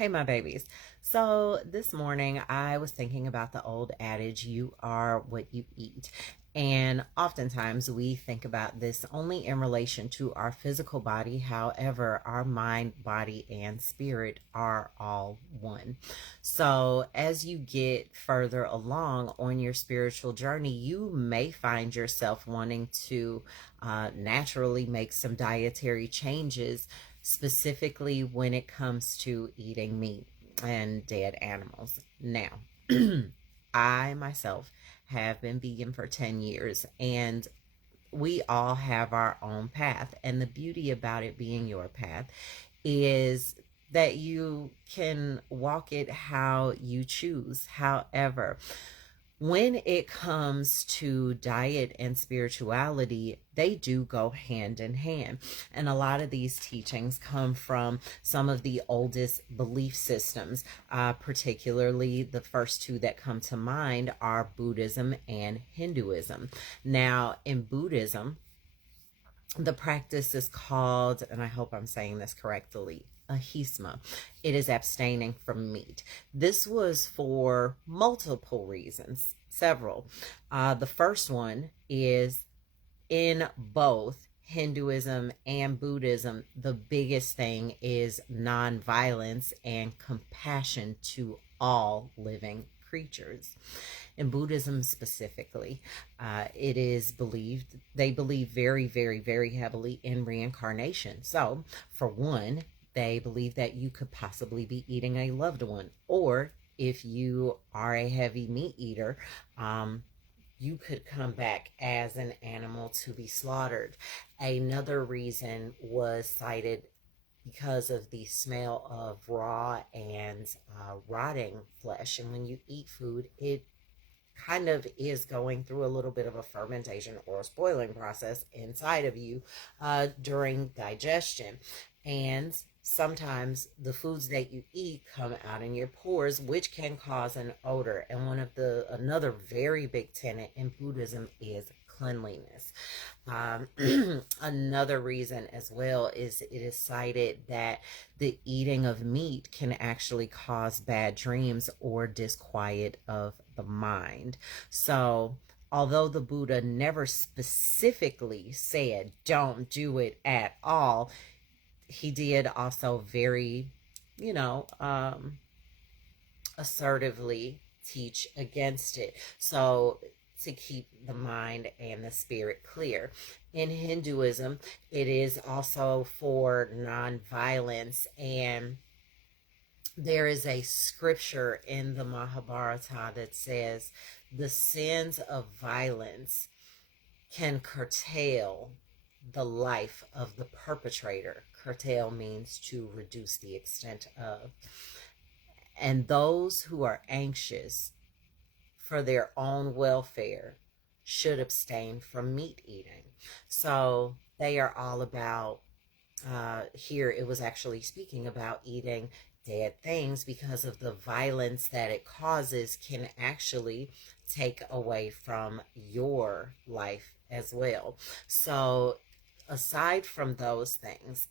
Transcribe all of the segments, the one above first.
Hey, my babies. So this morning I was thinking about the old adage, you are what you eat. And oftentimes we think about this only in relation to our physical body. However, our mind, body, and spirit are all one. So as you get further along on your spiritual journey, you may find yourself wanting to naturally make some dietary changes, specifically when it comes to eating meat and dead animals. Now, I myself have been vegan for 10 years, and we all have our own path. And the beauty about it being your path is that you can walk it how you choose. However, when it comes to diet and spirituality, they do go hand in hand. And a lot of these teachings come from some of the oldest belief systems. Particularly, the first two that come to mind are Buddhism and Hinduism. Now, in Buddhism, the practice is called, and I hope I'm saying this correctly, ahisma. It is abstaining from meat. This was for multiple reasons, several. The first one is in both Hinduism and Buddhism, the biggest thing is nonviolence and compassion to all living creatures. In Buddhism specifically, it is believed, they believe very, very, very heavily in reincarnation. So, for one, they believe that you could possibly be eating a loved one, or if you are a heavy meat eater, you could come back as an animal to be slaughtered. Another reason was cited because of the smell of raw and rotting flesh. And when you eat food, it kind of is going through a little bit of a fermentation or a spoiling process inside of you during digestion. And sometimes the foods that you eat come out in your pores, which can cause an odor. And another very big tenet in Buddhism is cleanliness. Another reason as well is it is cited that the eating of meat can actually cause bad dreams or disquiet of the mind. So, although the Buddha never specifically said don't do it at all, he did also very, you know, assertively teach against it. So, to keep the mind and the spirit clear. In Hinduism, it is also for nonviolence, and there is a scripture in the Mahabharata that says the sins of violence can curtail the life of the perpetrator. Curtail means to reduce the extent of. And those who are anxious for their own welfare should abstain from meat eating. So they are all about, here it was actually speaking about eating dead things because of the violence that it causes can actually take away from your life as well. So aside from those things,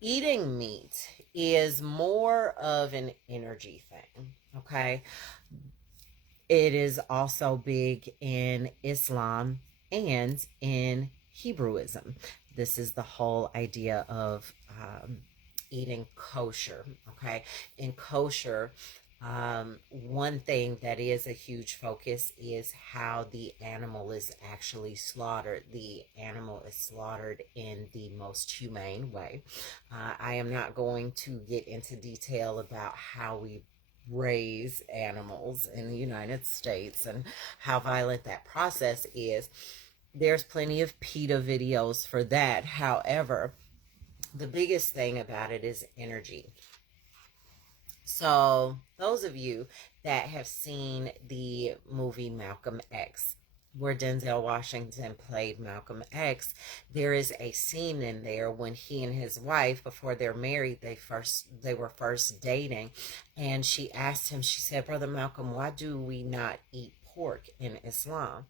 eating meat is more of an energy thing, okay? It is also big in Islam and in Hebrewism. This is the whole idea of eating kosher, okay? In kosher, one thing that is a huge focus is how the animal is actually slaughtered. The animal is slaughtered in the most humane way. I am not going to get into detail about how we raise animals in the United States and how violent that process is. There's plenty of PETA videos for that. However, the biggest thing about it is energy. So, those of you that have seen the movie Malcolm X, where Denzel Washington played Malcolm X, there is a scene in there when he and his wife, before they're married, they were first dating, and she asked him, she said, "Brother Malcolm, why do we not eat pork in Islam?"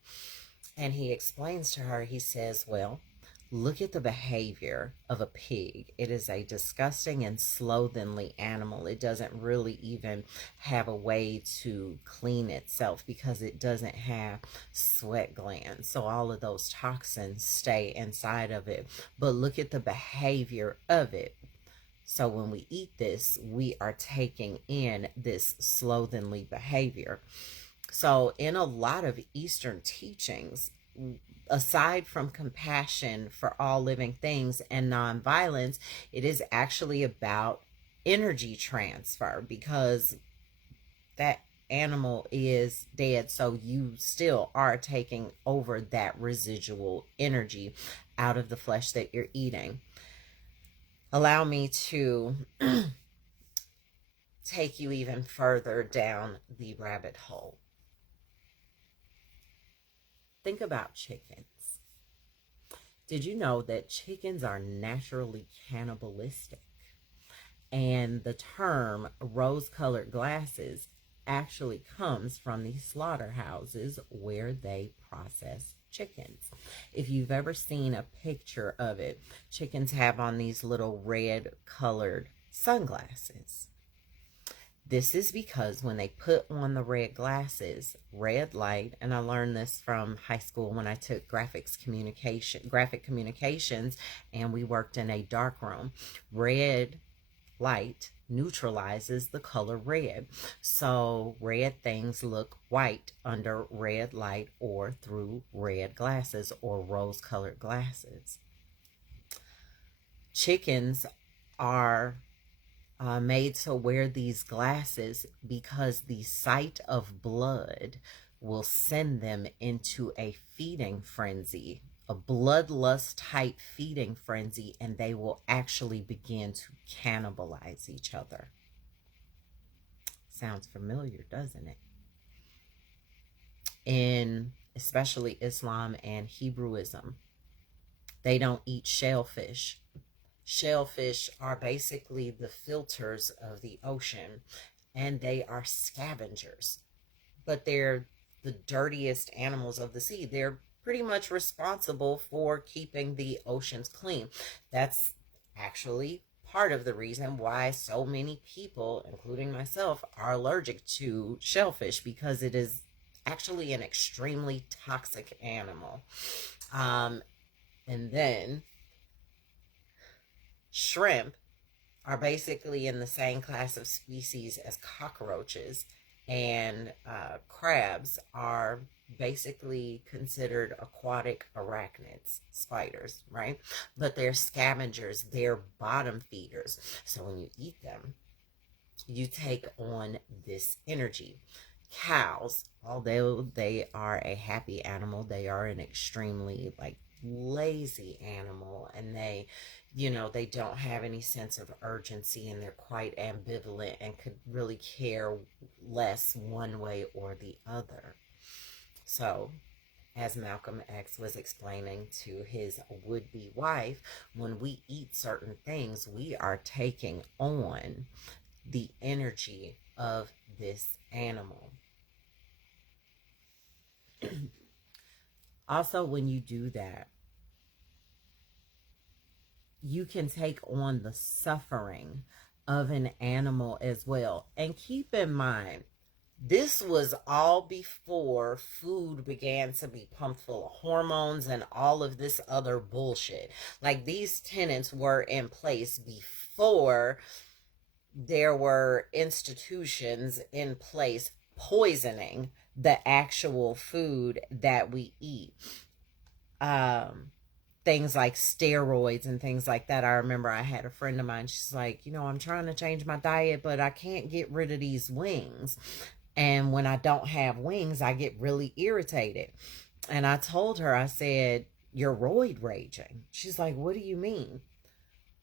And he explains to her, he says, "Well, Look at the behavior of a pig. It is a disgusting and slovenly animal. It doesn't really even have a way to clean itself because it doesn't have sweat glands. So all of those toxins stay inside of it. But look at the behavior of it. So when we eat this, we are taking in this slovenly behavior. So in a lot of Eastern teachings, aside from compassion for all living things and nonviolence, it is actually about energy transfer, because that animal is dead, so you still are taking over that residual energy out of the flesh that you're eating. Allow me to take you even further down the rabbit hole. Think about chickens. Did you know that chickens are naturally cannibalistic? And the term rose-colored glasses actually comes from the slaughterhouses where they process chickens. If you've ever seen a picture of it, chickens have on these little red-colored sunglasses. This is because when they put on the red glasses, red light, and I learned this from high school when I took graphic communications, and we worked in a dark room. Red light neutralizes the color red. So red things look white under red light or through red glasses or rose-colored glasses. Chickens are made to wear these glasses because the sight of blood will send them into a feeding frenzy, a bloodlust type feeding frenzy, and they will actually begin to cannibalize each other. Sounds familiar, doesn't it? In especially Islam and Hebrewism, they don't eat shellfish. Shellfish are basically the filters of the ocean, and they are scavengers, but they're the dirtiest animals of the sea. They're pretty much responsible for keeping the oceans clean. That's actually part of the reason why so many people, including myself, are allergic to shellfish, because it is actually an extremely toxic animal. And then shrimp are basically in the same class of species as cockroaches, and crabs are basically considered aquatic arachnids, spiders, right? But they're scavengers, they're bottom feeders. So when you eat them, you take on this energy. Cows, although they are a happy animal, they are an extremely lazy animal, and they don't have any sense of urgency, and they're quite ambivalent and could really care less one way or the other. So as Malcolm X was explaining to his would-be wife, when we eat certain things, we are taking on the energy of this animal. Also, when you do that, you can take on the suffering of an animal as well. And keep in mind, this was all before food began to be pumped full of hormones and all of this other bullshit. Like, these tenets were in place before there were institutions in place poisoning the actual food that we eat. Things like steroids and things like that. I remember I had a friend of mine, she's like, I'm trying to change my diet, but I can't get rid of these wings. And when I don't have wings, I get really irritated. And I told her, I said, you're roid raging. She's like, what do you mean?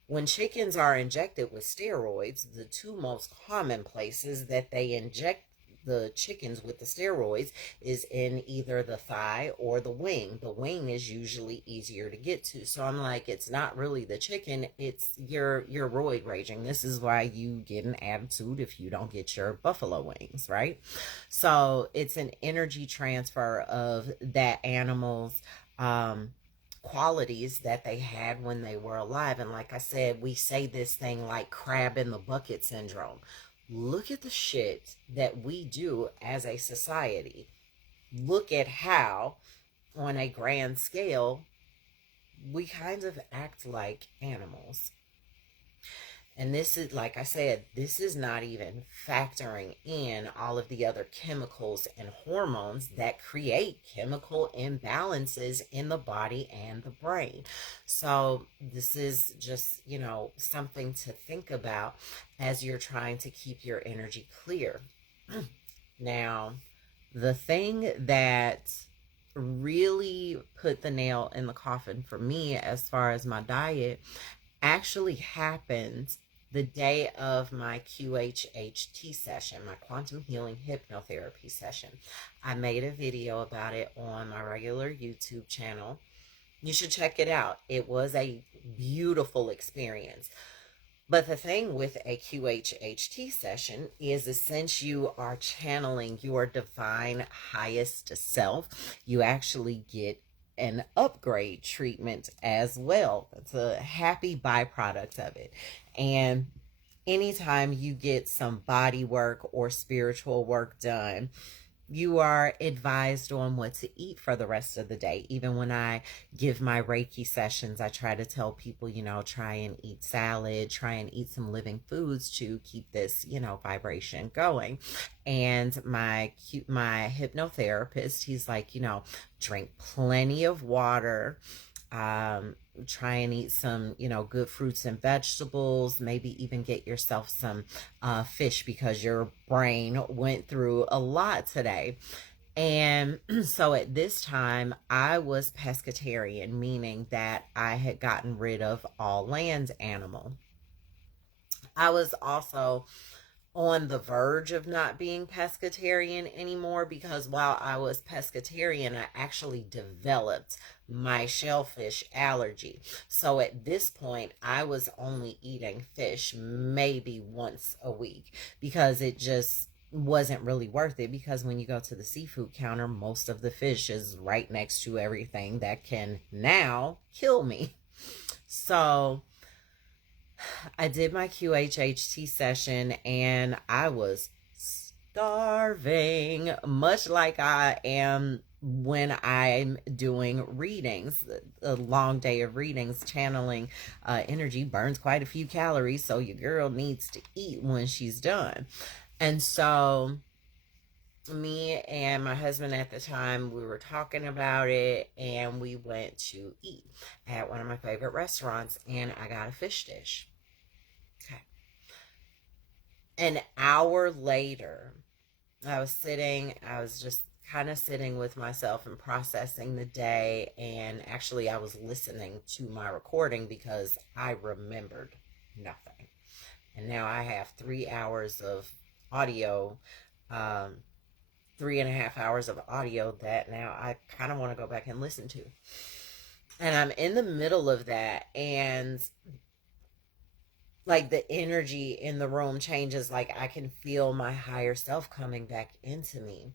When chickens are injected with steroids, the two most common places that they inject the chickens with the steroids is in either the thigh or the wing. The wing is usually easier to get to. So I'm like, it's not really the chicken, it's your roid raging. This is why you get an attitude if you don't get your buffalo wings, right? So it's an energy transfer of that animal's qualities that they had when they were alive. And like I said, we say this thing like crab in the bucket syndrome. Look at the shit that we do as a society. Look at how, on a grand scale, we kind of act like animals. And this is, like I said, this is not even factoring in all of the other chemicals and hormones that create chemical imbalances in the body and the brain. So this is just, something to think about as you're trying to keep your energy clear. Now, the thing that really put the nail in the coffin for me as far as my diet actually happened the day of my QHHT session, my quantum healing hypnotherapy session. I made a video about it on my regular YouTube channel. You should check it out. It was a beautiful experience. But the thing with a QHHT session is that since you are channeling your divine highest self, you actually get an upgrade treatment as well. It's a happy byproduct of it. And anytime you get some body work or spiritual work done, you are advised on what to eat for the rest of the day. Even when I give my Reiki sessions, I try to tell people, try and eat salad, try and eat some living foods to keep this, vibration going. And my hypnotherapist, he's like, drink plenty of water, try and eat some, good fruits and vegetables, maybe even get yourself some fish because your brain went through a lot today. And so at this time, I was pescatarian, meaning that I had gotten rid of all land animal. I was also on the verge of not being pescatarian anymore because while I was pescatarian, I actually developed my shellfish allergy. So at this point, I was only eating fish maybe once a week because it just wasn't really worth it, because when you go to the seafood counter, most of the fish is right next to everything that can now kill me. So I did my QHHT session and I was starving, much like I am when I'm doing readings. A long day of readings, channeling energy burns quite a few calories, so your girl needs to eat when she's done. And so me and my husband at the time, we were talking about it, and we went to eat at one of my favorite restaurants, and I got a fish dish. Okay. An hour later, I was just kind of sitting with myself and processing the day, and actually I was listening to my recording because I remembered nothing. And now I have 3 hours of audio, 3.5 hours of audio that now I kind of want to go back and listen to. And I'm in the middle of that, and like the energy in the room changes. Like I can feel my higher self coming back into me.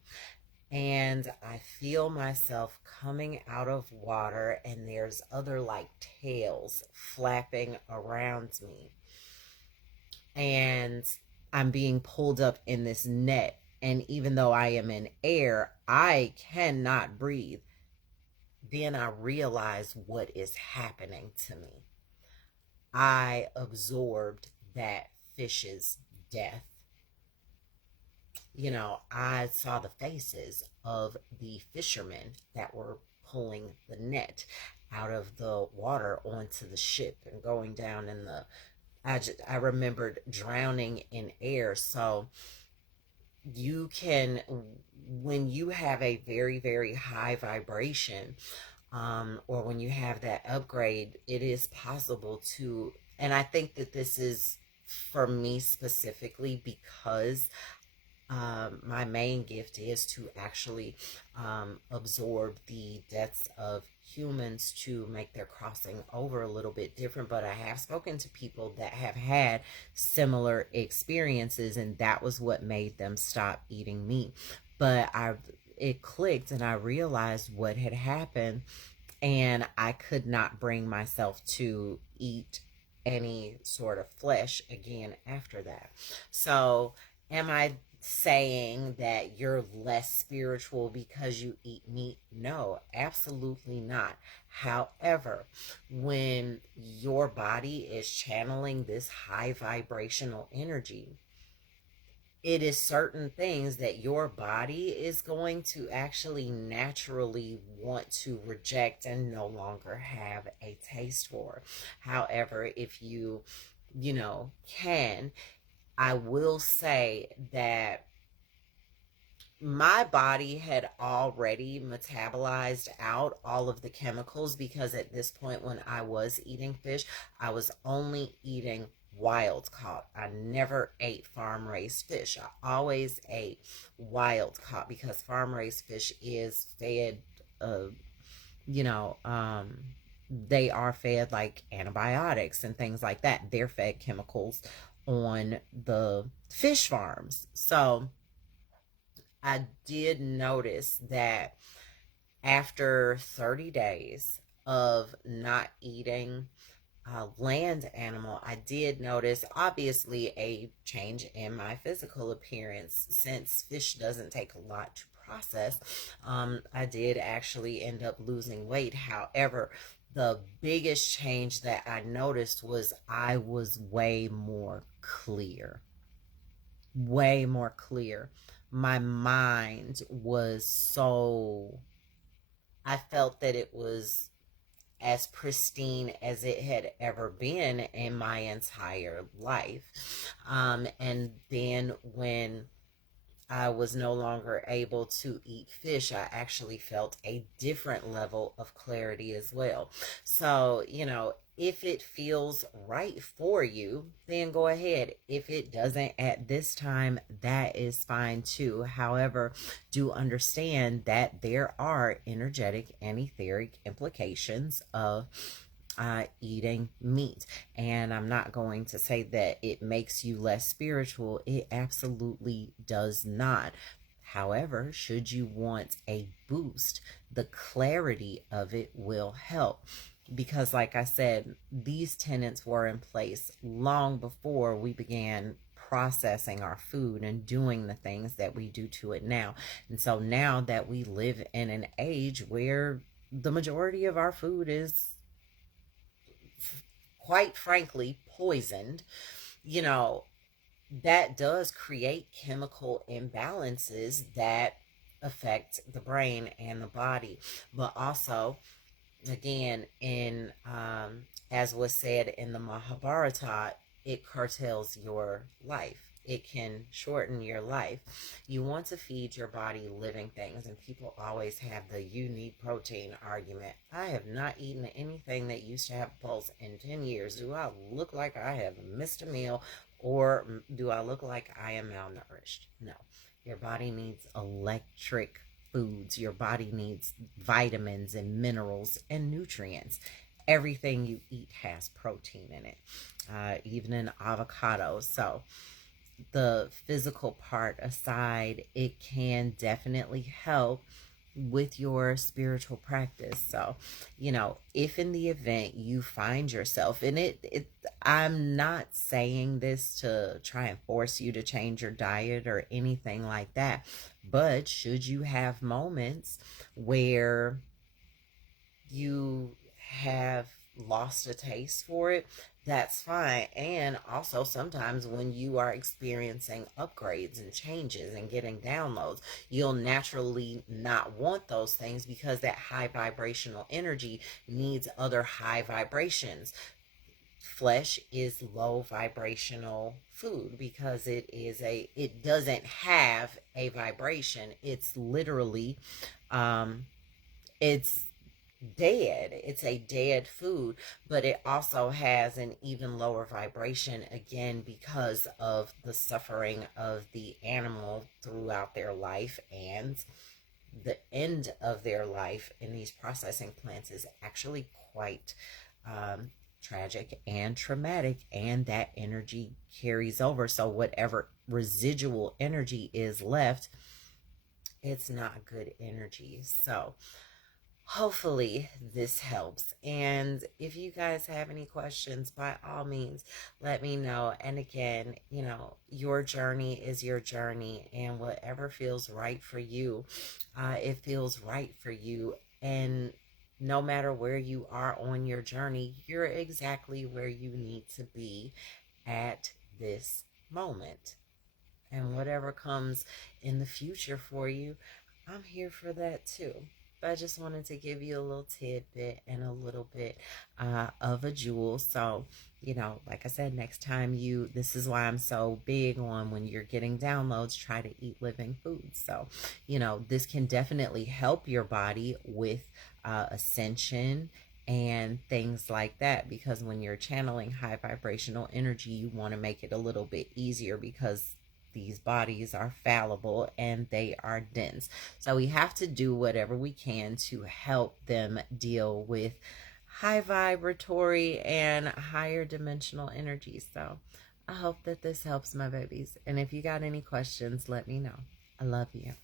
And I feel myself coming out of water, and there's other like tails flapping around me. And I'm being pulled up in this net. And even though I am in air, I cannot breathe. Then I realize what is happening to me. I absorbed that fish's death. I saw the faces of the fishermen that were pulling the net out of the water onto the ship and going down in the, I remembered drowning in air. So you can, when you have a very, very high vibration, or when you have that upgrade, it is possible to, and I think that this is for me specifically because my main gift is to actually absorb the deaths of humans to make their crossing over a little bit different. But I have spoken to people that have had similar experiences, and that was what made them stop eating meat. But it clicked, and I realized what had happened. and I could not bring myself to eat any sort of flesh again after that. So, am I saying that you're less spiritual because you eat meat? No, absolutely not. However, when your body is channeling this high vibrational energy, it is certain things that your body is going to actually naturally want to reject and no longer have a taste for. However, if you can, I will say that my body had already metabolized out all of the chemicals, because at this point when I was eating fish, I was only eating wild caught. I never ate farm raised fish. I always ate wild caught, because farm raised fish is fed uh you know um they are fed like antibiotics and things like that. They're fed chemicals on the fish farms. So I did notice that after 30 days of not eating land animal, I did notice obviously a change in my physical appearance. Since fish doesn't take a lot to process, I did actually end up losing weight. However, the biggest change that I noticed was I was way more clear. Way more clear. My mind was so, I felt that it was as pristine as it had ever been in my entire life. And then when I was no longer able to eat fish, I actually felt a different level of clarity as well. So, if it feels right for you, then go ahead. If it doesn't at this time, that is fine too. However, do understand that there are energetic and etheric implications of eating meat. And I'm not going to say that it makes you less spiritual. It absolutely does not. However, should you want a boost, the clarity of it will help. Because, like I said, these tenets were in place long before we began processing our food and doing the things that we do to it now. And so now that we live in an age where the majority of our food is, quite frankly, poisoned, you know, that does create chemical imbalances that affect the brain and the body. But also, again, in as was said in the Mahabharata, it curtails your life. It can shorten your life. You want to feed your body living things, and people always have the "you need protein" argument. I have not eaten anything that used to have a pulse in 10 years. Do I look like I have missed a meal, or do I look like I am malnourished? No. Your body needs electric foods. Your body needs vitamins and minerals and nutrients. Everything you eat has protein in it, even in avocados. So, the physical part aside, it can definitely help with your spiritual practice. So, if in the event you find yourself in it, I'm not saying this to try and force you to change your diet or anything like that. But should you have moments where you have lost a taste for it, that's fine. And also, sometimes when you are experiencing upgrades and changes and getting downloads, you'll naturally not want those things, because that high vibrational energy needs other high vibrations. Flesh is low vibrational food because it doesn't have a vibration. It's literally it's dead. It's a dead food, but it also has an even lower vibration, again, because of the suffering of the animal throughout their life, and the end of their life in these processing plants is actually quite tragic and traumatic, and that energy carries over. So whatever residual energy is left, it's not good energy. So hopefully this helps. And if you guys have any questions, by all means, let me know. And again, your journey is your journey, and whatever feels right for you, it feels right for you. And no matter where you are on your journey, you're exactly where you need to be at this moment. And whatever comes in the future for you, I'm here for that too. But I just wanted to give you a little tidbit and a little bit of a jewel. So, like I said, next time this is why I'm so big on when you're getting downloads, try to eat living foods. So, this can definitely help your body with ascension and things like that, because when you're channeling high vibrational energy, you want to make it a little bit easier, because these bodies are fallible and they are dense. So we have to do whatever we can to help them deal with high vibratory and higher dimensional energy. So I hope that this helps, my babies. And if you got any questions, let me know. I love you.